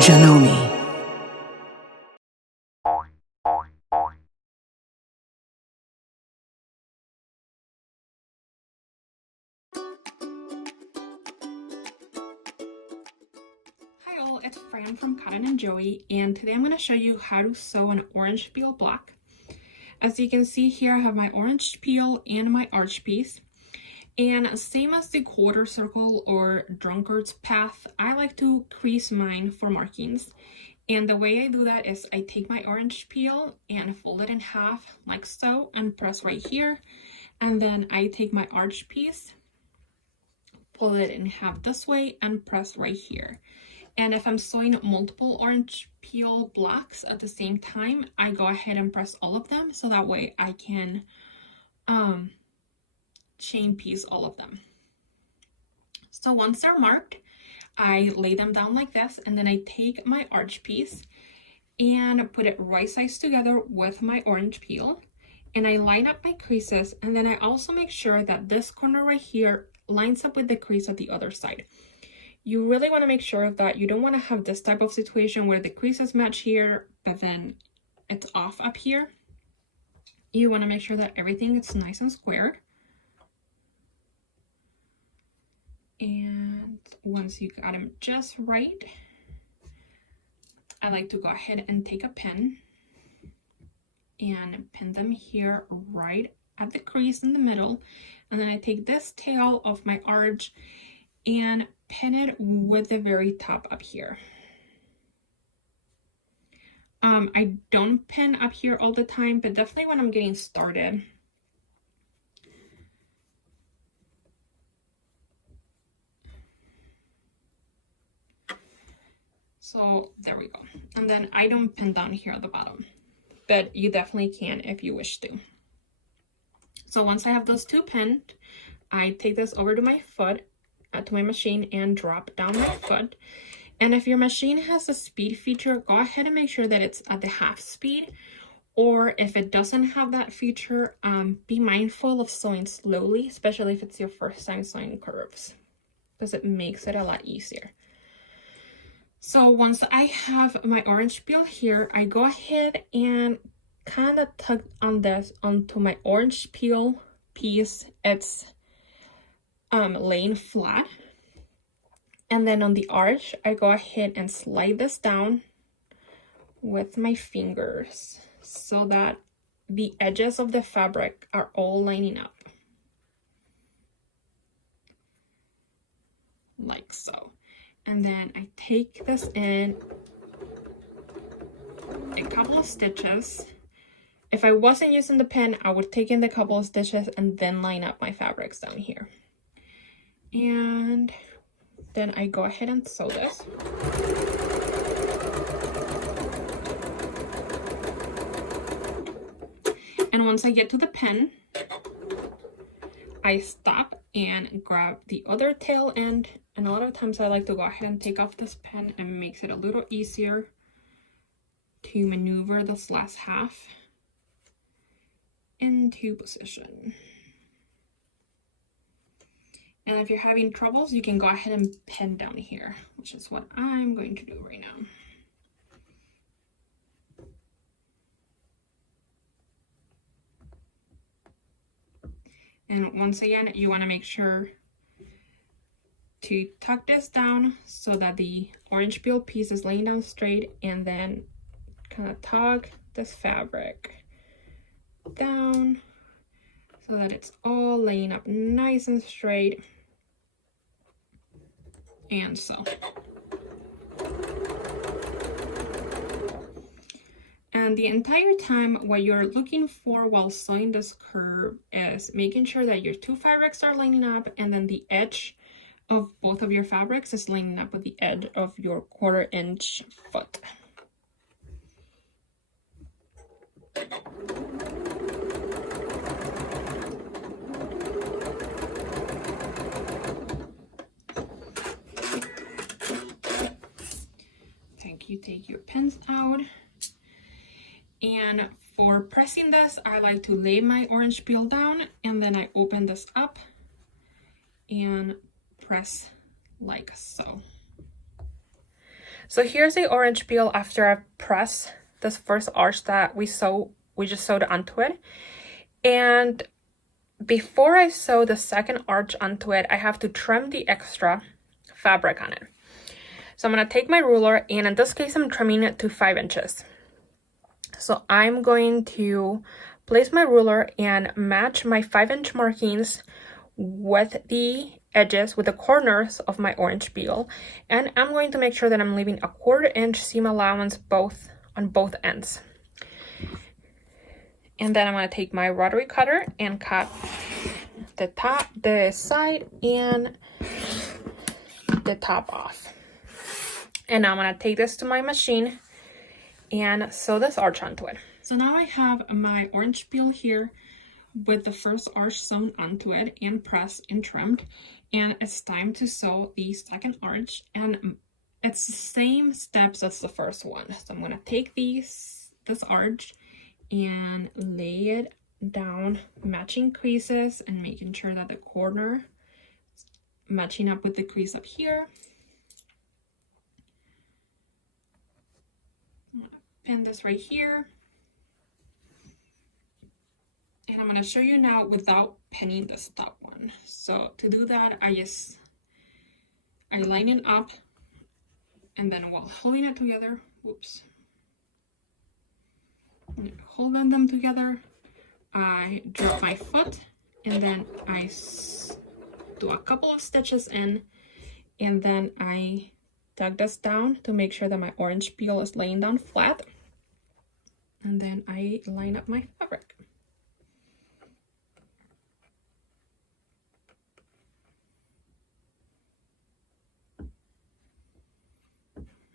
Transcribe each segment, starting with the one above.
Janome. Hi all, it's Fran from Cotton and Joey, and today I'm going to show you how to sew an orange peel block. As you can see here, I have my orange peel and my arch piece. And same as the quarter circle or drunkard's path, I like to crease mine for markings. And the way I do that is I take my orange peel and fold it in half like so and press right here. And then I take my arch piece, fold it in half this way and press right here. And if I'm sewing multiple orange peel blocks at the same time, I go ahead and press all of them so that way I can chain piece all of them. So once they're marked, I lay them down like this, and then I take my arch piece and put it right sides together with my orange peel, and I line up my creases, and then I also make sure that this corner right here lines up with the crease of the other side. You really want to make sure of that. You don't want to have this type of situation where the creases match here, but then it's off up here. You want to make sure that everything is nice and squared. And once you got them just right, I like to go ahead and take a pin and pin them here right at the crease in the middle. And then I take this tail of my arch and pin it with the very top up here. I don't pin up here all the time, but definitely when I'm getting started. So there we go. And then I don't pin down here at the bottom, but you definitely can if you wish to. So once I have those two pinned, I take this over to my foot, to my machine, and drop down my foot. And if your machine has a speed feature, go ahead and make sure that it's at the half speed. Or if it doesn't have that feature, be mindful of sewing slowly, especially if it's your first time sewing curves, because it makes it a lot easier. So once I have my orange peel here, I go ahead and kind of tug on this onto my orange peel piece. It's laying flat. And then on the arch, I go ahead and slide this down with my fingers so that the edges of the fabric are all lining up. Like so. And then I take this in a couple of stitches. If I wasn't using the pin, I would take in the couple of stitches and then line up my fabrics down here. And then I go ahead and sew this. And once I get to the pin, I stop and grab the other tail end. And a lot of times I like to go ahead and take off this pin, and it makes it a little easier to maneuver this last half into position. And if you're having troubles, you can go ahead and pin down here, which is what I'm going to do right now. And once again, you want to make sure to tuck this down so that the orange peel piece is laying down straight, and then kind of tug this fabric down so that it's all laying up nice and straight. And so. And the entire time, what you're looking for while sewing this curve is making sure that your two fabrics are lining up, and then the edge of both of your fabrics is lining up with the edge of your 1/4 inch foot. You take your pins out, and for pressing this, I like to lay my orange peel down, and then I open this up and press like so. So here's the orange peel after I press this first arch that we just sewed onto it. And before I sew the second arch onto it, I have to trim the extra fabric on it. So I'm going to take my ruler, and in this case I'm trimming it to 5 inches. So I'm going to place my ruler and match my 5-inch markings with the edges, with the corners of my orange peel, and I'm going to make sure that I'm leaving a 1/4 inch seam allowance on both ends. And then I'm going to take my rotary cutter and cut the side and the top off. And now I'm going to take this to my machine and sew this arch onto it. So now I have my orange peel here with the first arch sewn onto it and pressed and trimmed, and it's time to sew the second arch, and it's the same steps as the first one. So I'm going to take this arch and lay it down, matching creases and making sure that the corner is matching up with the crease up here. I'm going to pin this right here. And I'm going to show you now without pinning this top one. So to do that, I line it up, and then while holding it together, holding them together, I drop my foot, and then I do a couple of stitches in, and then I tug this down to make sure that my orange peel is laying down flat, and then I line up my fabric.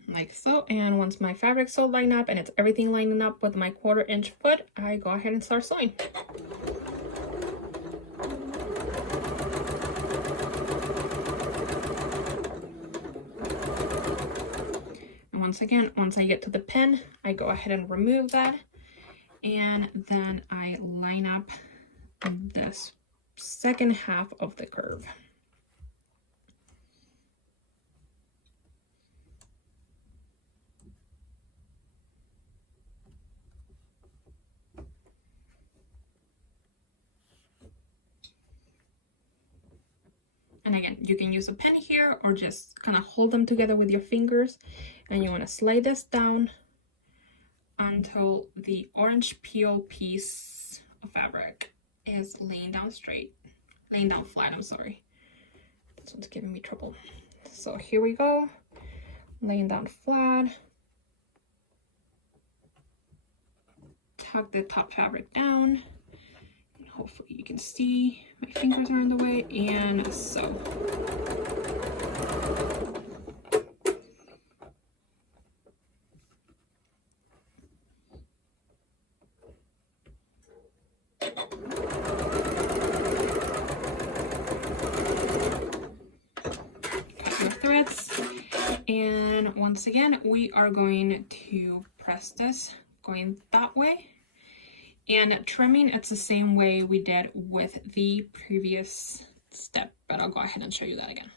Like so. And once my fabric's so lined up and it's everything lining up with my 1/4 inch foot, I go ahead and start sewing. And once again, once I get to the pin, I go ahead and remove that, and then I line up this second half of the curve. And again, you can use a pen here or just kind of hold them together with your fingers, and you want to slide this down until the orange peel piece of fabric is laying down flat, I'm sorry. This one's giving me trouble. So here we go, laying down flat. Tuck the top fabric down. Hopefully you can see my fingers are in the way, and sew. Got my threads, and once again we are going to press this going that way. And trimming, it's the same way we did with the previous step, but I'll go ahead and show you that again.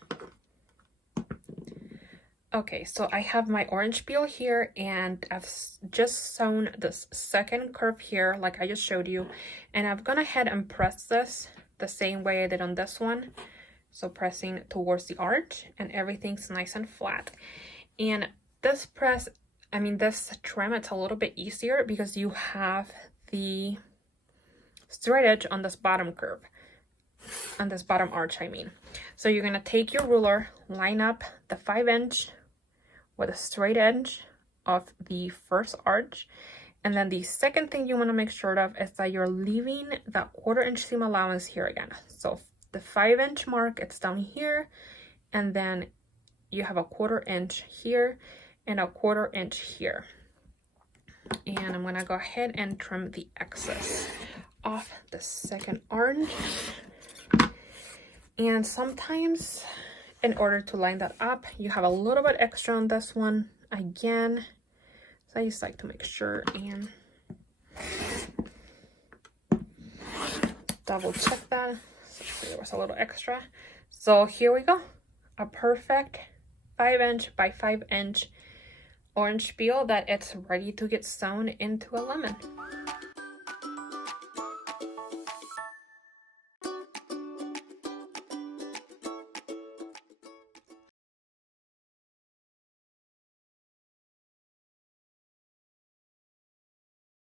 Okay, so I have my orange peel here, and I've just sewn this second curve here like I just showed you, and I've gone ahead and pressed this the same way I did on this one. So pressing towards the arch, and everything's nice and flat. And this trim, it's a little bit easier because you have the straight edge on this bottom curve, on this bottom arch, I mean. So you're gonna take your ruler, line up the 5-inch with a straight edge of the first arch, and then the second thing you want to make sure of is that you're leaving that 1/4 inch seam allowance here again. So the 5-inch mark, it's down here, and then you have a 1/4 inch here and a 1/4 inch here. And I'm gonna go ahead and trim the excess off the second arch. And sometimes in order to line that up, you have a little bit extra on this one again. So I just like to make sure and double check that. So there was a little extra. So here we go, a perfect 5-inch by 5-inch orange peel that it's ready to get sewn into a lemon.